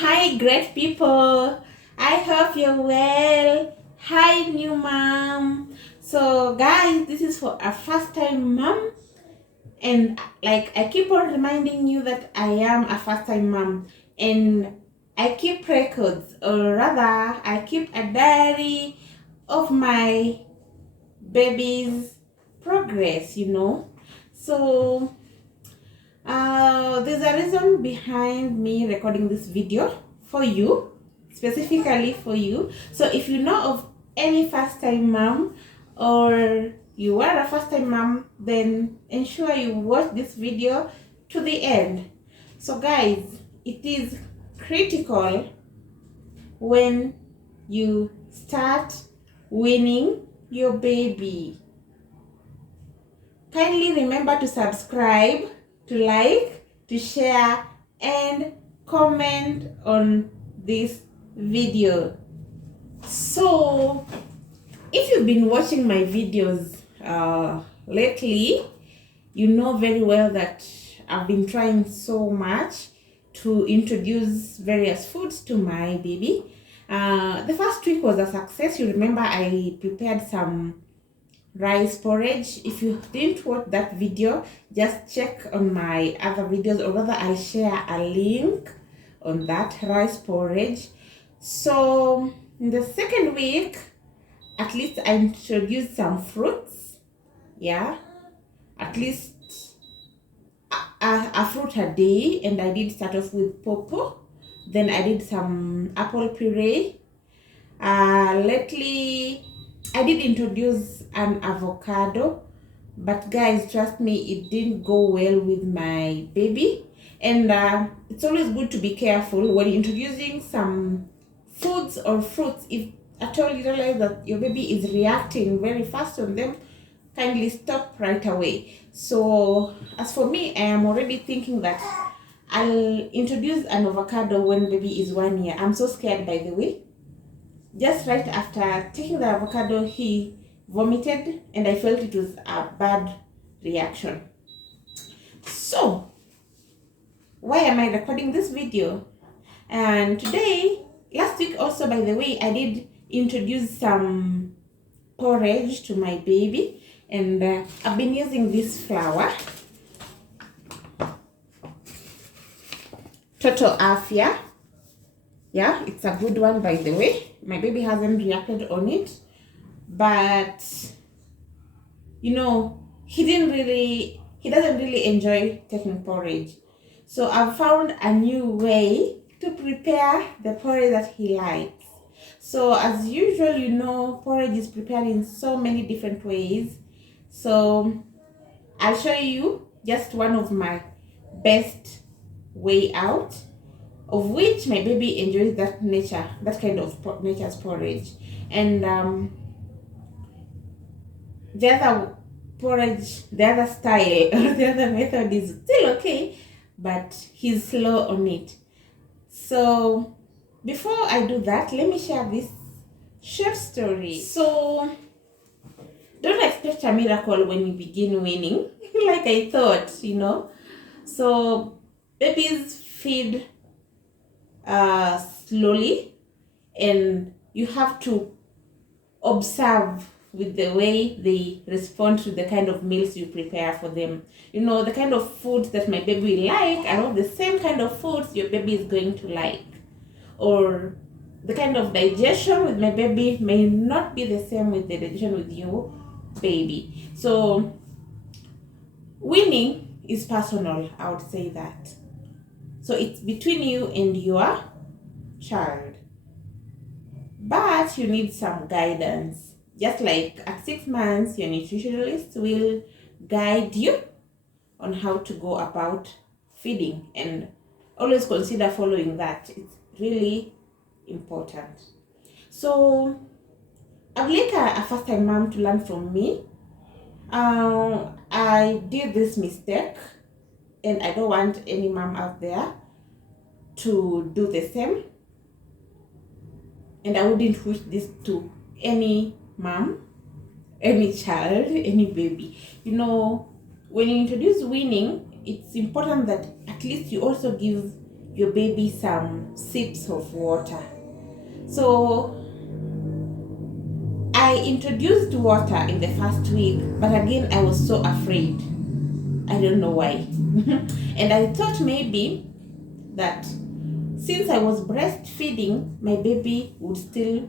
Hi, great people. I hope you're well. Hi, new mom. So, guys, this is for a first time mom, and like I keep on reminding you that I am a first time mom, and I keep records, or rather, I keep a diary of my baby's progress. So, there's a reason behind me recording this video for you, specifically for you. So if you know of any first time mom or you are a first time mom, then ensure you watch this video to the end. So guys, it is critical when you start weaning your baby. Kindly remember to subscribe, to like, to share, and comment on this video. So, if you've been watching my videos lately, you know very well that I've been trying so much to introduce various foods to my baby. The first week was a success. You remember I prepared some rice porridge. If you didn't watch that video, just check on my other videos, or rather I'll share a link on that rice porridge. So in the second week, at least I introduced some fruits. Yeah, at least a fruit a day, and I did start off with pawpaw, then I did some apple puree. Lately I did introduce an avocado, but guys, trust me, it didn't go well with my baby. And it's always good to be careful when introducing some foods or fruits. If at all you realize that your baby is reacting very fast on them, kindly stop right away. So as for me, I am already thinking that I'll introduce an avocado when baby is 1 year. I'm so scared, by the way. Just right after taking the avocado, he vomited, and I felt it was a bad reaction. So, why am I recording this video? And today, last week also, by the way, I did introduce some porridge to my baby, and I've been using this flour, Toto Afya. Yeah, it's a good one, by the way. My baby hasn't reacted on it, but you know, he doesn't really enjoy taking porridge. So I've found a new way to prepare the porridge that he likes. So as usual, you know, porridge is prepared in so many different ways. So I'll show you just one of my best way out, of which my baby enjoys that kind of nature's porridge. And the other porridge, the other style, or the other method is still okay, but he's slow on it. So before I do that, let me share this short story. So don't expect a miracle when you begin weaning, like I thought, you know. So babies feed slowly, and you have to observe with the way they respond to the kind of meals you prepare for them. You know, the kind of foods that my baby like are not the same kind of foods your baby is going to like, or the kind of digestion with my baby may not be the same with the digestion with your baby. So weaning is personal, I would say that. So it's between you and your child, but you need some guidance. Just like at 6 months, your nutritionist will guide you on how to go about feeding, and always consider following that. It's really important. So I'd like a first time mom to learn from me. I did this mistake, and I don't want any mom out there to do the same. And I wouldn't wish this to any mom, any child, any baby. You know, when you introduce weaning, it's important that at least you also give your baby some sips of water. So I introduced water in the first week, but again I was so afraid. I don't know why. And I thought maybe that since I was breastfeeding, my baby would still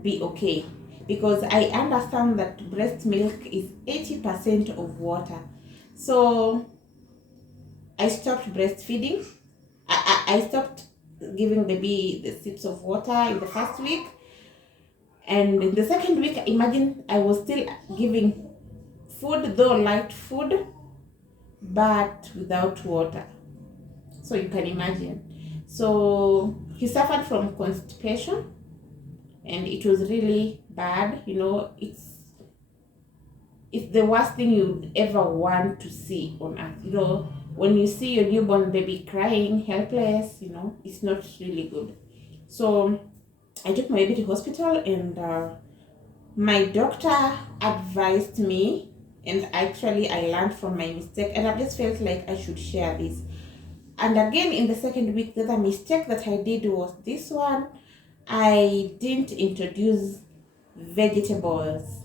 be okay, because I understand that breast milk is 80% of water. So I stopped breastfeeding. I stopped giving baby the sips of water in the first week. And in the second week, imagine I was still giving food, though light food, but without water. So you can imagine. So he suffered from constipation, and it was really bad. You know, it's the worst thing you'd ever want to see on earth. You know, when you see your newborn baby crying, helpless, you know, it's not really good. So I took my baby to hospital, and my doctor advised me, and actually I learned from my mistake, and I just felt like I should share this. And again, in the second week, the other mistake that I did was this one. I didn't introduce vegetables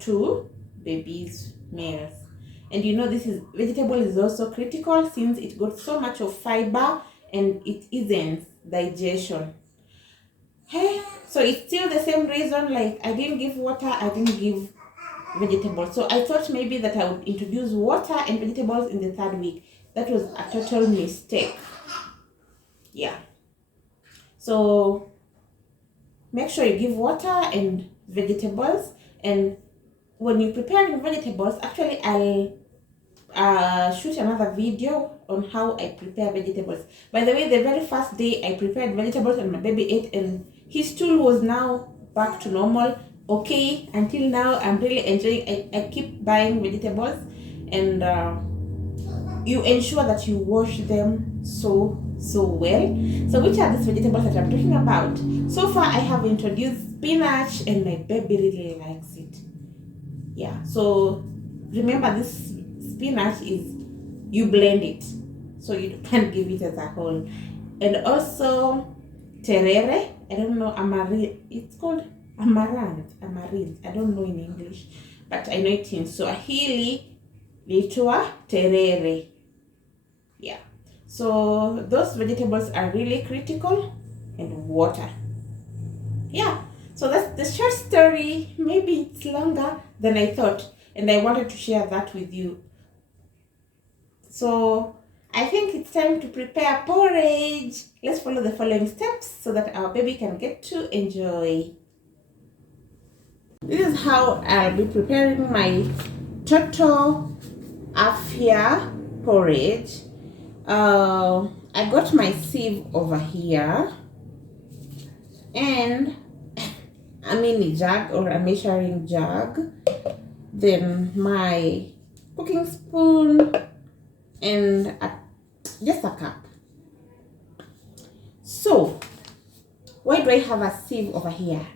to baby's meals. And you know, vegetable is also critical, since it got so much of fiber and it eases digestion. Hey, so it's still the same reason, like I didn't give water, I didn't give vegetables. So I thought maybe that I would introduce water and vegetables in the third week. That was a total mistake. Yeah. So make sure you give water and vegetables. And when you're preparing vegetables, actually I'll shoot another video on how I prepare vegetables. By the way, the very first day I prepared vegetables and my baby ate, and his stool was now back to normal. Okay, until now I'm really enjoying. I keep buying vegetables, and you ensure that you wash them so well. So which are these vegetables that I'm talking about? So far I have introduced spinach, and my baby really likes it. Yeah, so remember, this spinach is, you blend it, so you can't give it as a whole. And also terere, I don't know, amaranth, it's called amaranth, I don't know in English, but I know it in Swahili, litua terere. Yeah, so those vegetables are really critical, and water. Yeah, so that's the short story. Maybe it's longer than I thought, and I wanted to share that with you. So I think it's time to prepare porridge. Let's follow the following steps so that our baby can get to enjoy. This is how I'll be preparing my Toto Afya porridge. I got my sieve over here, and a mini jug or a measuring jug, then my cooking spoon, and just a cup. So why do I have a sieve over here?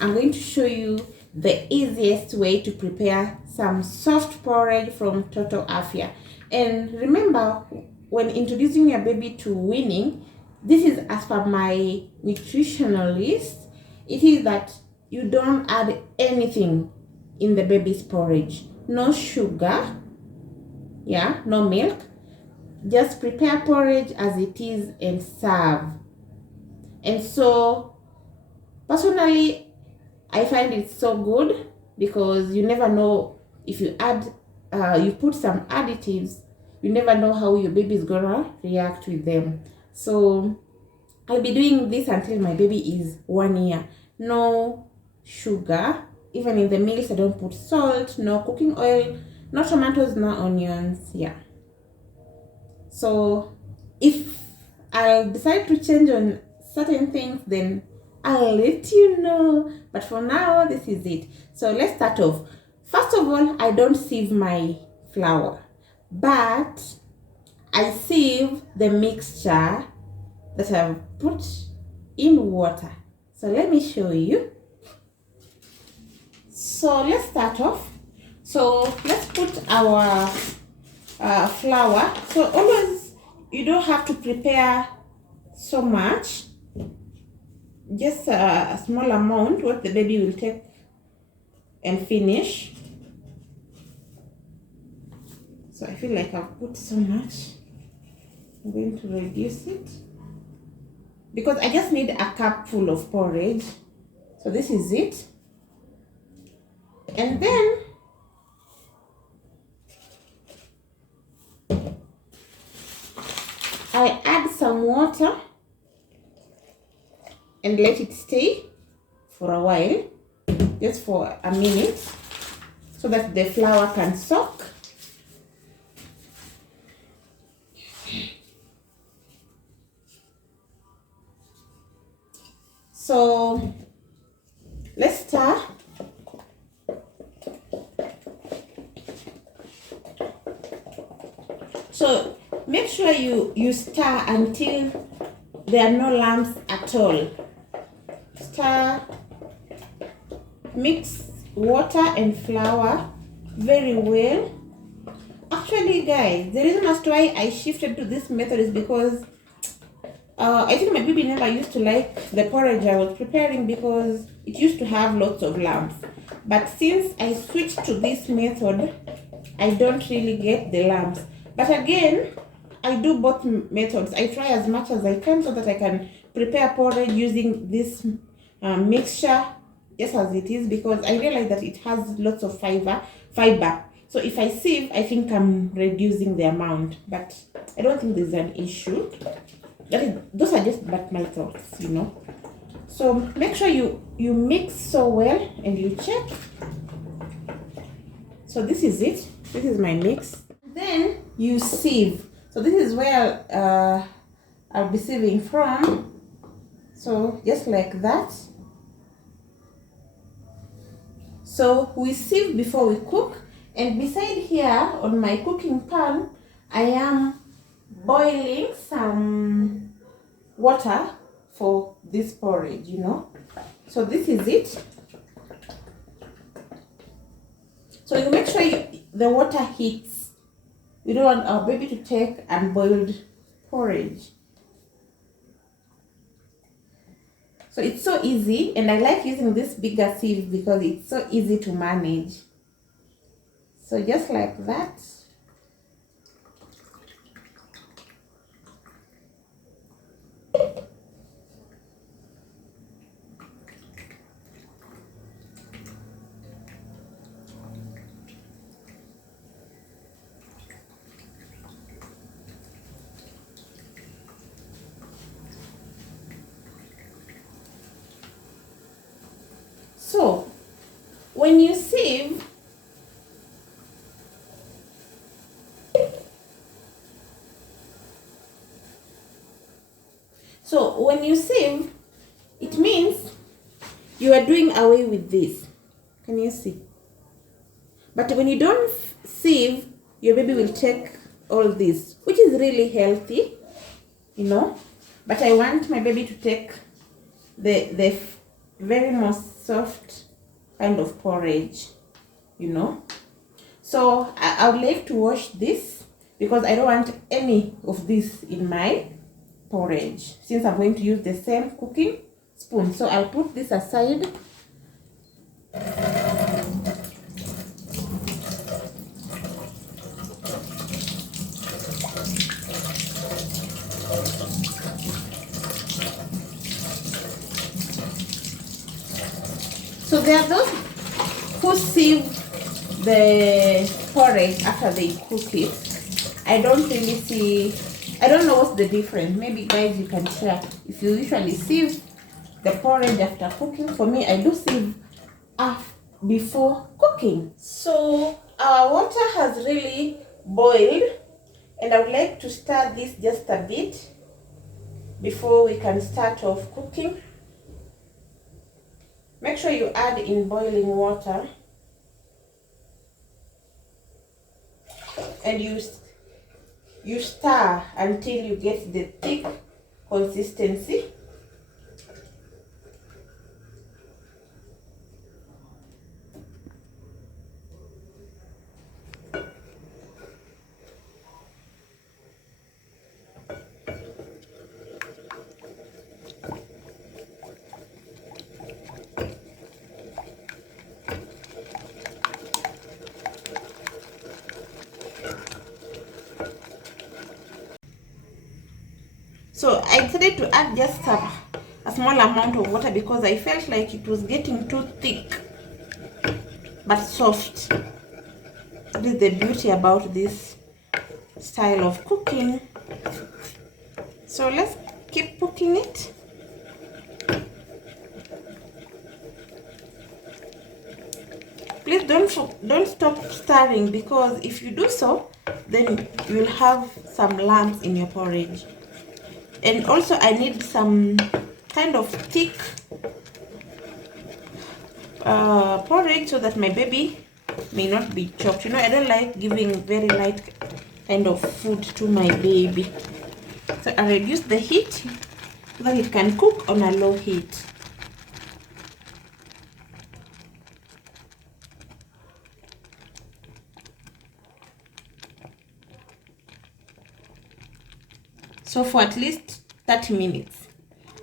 I'm going to show you the easiest way to prepare some soft porridge from Toto Afya. And remember, when introducing your baby to weaning, this is as per my nutritionalist, it is that you don't add anything in the baby's porridge. No sugar, yeah, no milk. Just prepare porridge as it is and serve. And so personally, I find it so good, because you never know, if you add you put some additives, you never know how your baby is gonna react with them. So I'll be doing this until my baby is 1 year. No sugar, even in the meals I don't put salt, no cooking oil, no tomatoes, no onions. Yeah, so if I'll decide to change on certain things, then I'll let you know, but for now this is it. So let's start off. First of all, I don't sieve my flour, but I sieve the mixture that I've put in water. So let me show you. So let's start off. So let's put our flour. So always you don't have to prepare so much, just a small amount what the baby will take and finish. So I feel like I've put so much. I'm going to reduce it because I just need a cup full of porridge. So this is it. And then I add some water and let it stay for a while, just for a minute, so that the flour can soak. So let's stir. So make sure you stir until there are no lumps at all. Stir, mix water and flour very well. Actually guys, the reason as to why I shifted to this method is because I think my baby never used to like the porridge I was preparing because it used to have lots of lumps. But since I switched to this method, I don't really get the lumps. But again, I do both methods. I try as much as I can so that I can prepare porridge using this mixture just as it is, because I realize that it has lots of fiber. So if I sieve, I think I'm reducing the amount, but I don't think there's an issue. Those are just but my thoughts, you know. So make sure you mix so well and you check. So this is it. This is my mix. Then you sieve. So this is where I'll be sieving from. So just like that. So we sieve before we cook. And beside here on my cooking pan, I am boiling some water for this porridge, you know. So this is it. So you make sure the water heats. We don't want our baby to take unboiled porridge. So it's so easy, and I like using this bigger sieve because it's so easy to manage. So just like that. So when you sieve, it means you are doing away with this. Can you see? But when you don't sieve, your baby will take all this, which is really healthy, you know. But I want my baby to take the very most soft kind of porridge, you know. So I would like to wash this because I don't want any of this in my porridge, since I'm going to use the same cooking spoon. So I'll put this aside. So there are those who sieve the porridge after they cook it. I don't know what's the difference. Maybe guys you can share if you usually sieve the porridge after cooking. For me, I do sieve before cooking. So our water has really boiled, and I would like to stir this just a bit before we can start off cooking. Make sure you add in boiling water, and you stir until you get the thick consistency. So I decided to add just a small amount of water because I felt like it was getting too thick but soft. That is the beauty about this style of cooking. So let's keep cooking it. Please don't stop stirring, because if you do so, then you'll have some lumps in your porridge. And also I need some kind of thick porridge so that my baby may not be choked. You know, I don't like giving very light kind of food to my baby. So I reduce the heat so that it can cook on a low heat. So for at least 30 minutes.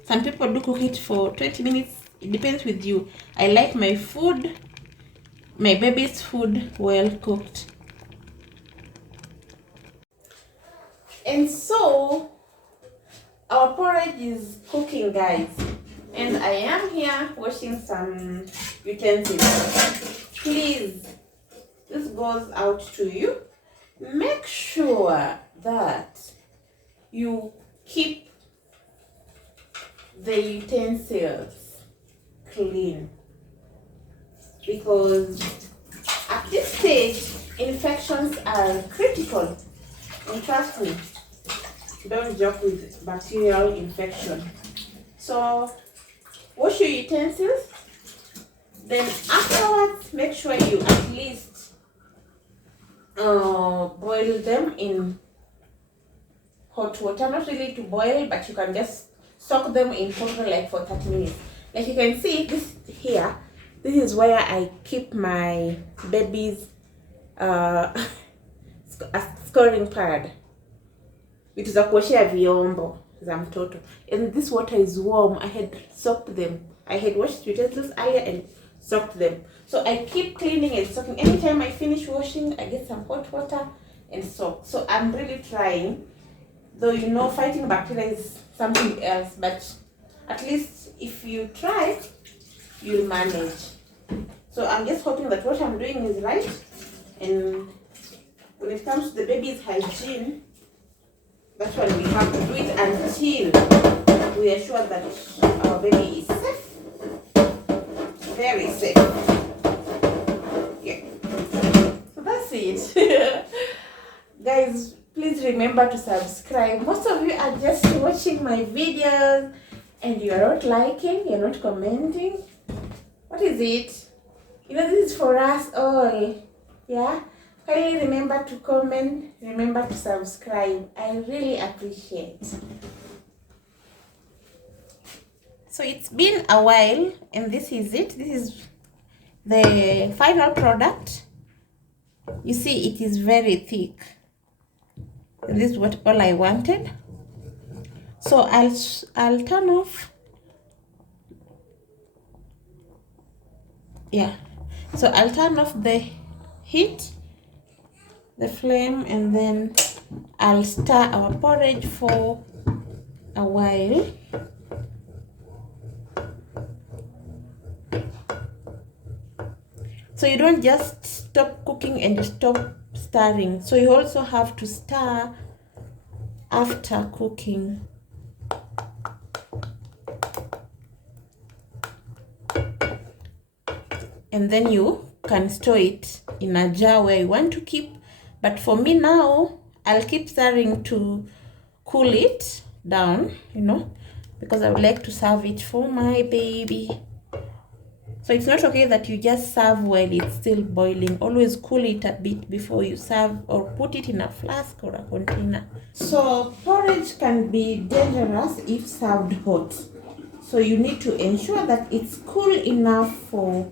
Some people do cook it for 20 minutes. It depends with you. I like my food, my baby's food, well cooked. And so our porridge is cooking, guys. And I am here washing some utensils. Please, this goes out to you. Make sure that you keep the utensils clean, because at this stage infections are critical, and trust me, don't joke with bacterial infection. So wash your utensils, then afterwards make sure you at least boil them in hot water. Not really to boil, but you can just soak them in hot water like for 30 minutes. Like you can see this here, this is where I keep my baby's scoring pad. Vitu za kuoshea vyombo za mtoto. And this water is warm. I had soaked them. I had washed utensils earlier and soaked them. So I keep cleaning and soaking. Anytime I finish washing, I get some hot water and soak. So I'm really trying. Though, you know, fighting bacteria is something else, but at least if you try, you'll manage. So I'm just hoping that what I'm doing is right. And when it comes to the baby's hygiene, that's when we have to do it until we are sure that our baby is safe. Very safe. Yeah. So that's it. Guys, please remember to subscribe. Most of you are just watching my videos and you are not liking, you're not commenting. What is it? You know, this is for us all. Yeah? Kindly remember to comment, remember to subscribe. I really appreciate. So it's been a while and this is it. This is the final product. You see, it is very thick. And this is what all I wanted. So I'll turn off. Yeah. So I'll turn off the heat, the flame, and then I'll stir our porridge for a while. So you don't just stop cooking and stop stirring. So you also have to stir after cooking. And then you can store it in a jar where you want to keep. But for me now, I'll keep stirring to cool it down, you know, because I would like to serve it for my baby. So it's not okay that you just serve while it's still boiling. Always cool it a bit before you serve, or put it in a flask or a container. So porridge can be dangerous if served hot. So you need to ensure that it's cool enough for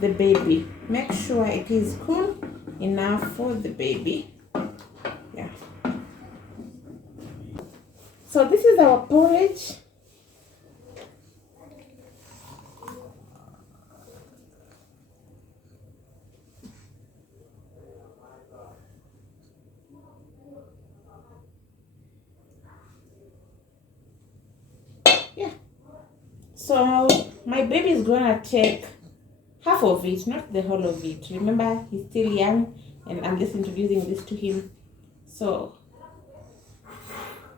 the baby. Make sure it is cool enough for the baby. Yeah. So this is our porridge. So my baby is gonna take half of it, not the whole of it. Remember, he's still young and I'm just introducing this to him. So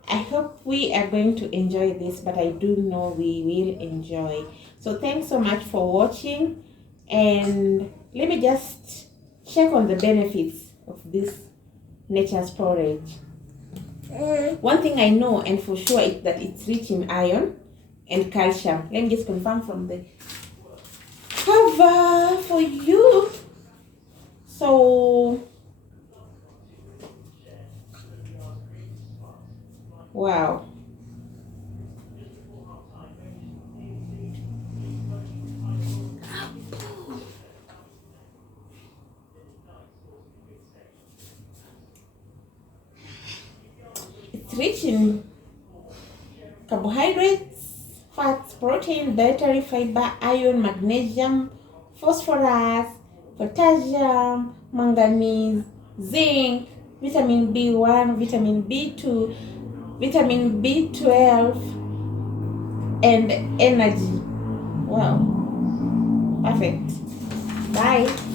I hope we are going to enjoy this, but I do know we will enjoy. So thanks so much for watching, and let me just check on the benefits of this nature's porridge. One thing I know and for sure is that it's rich in iron and calcium. Let me just confirm from the cover for you. So wow. It's rich in carbohydrates, fats, protein, dietary fiber, iron, magnesium, phosphorus, potassium, manganese, zinc, vitamin B1, vitamin B2, vitamin B12, and energy. Wow. Perfect. Bye.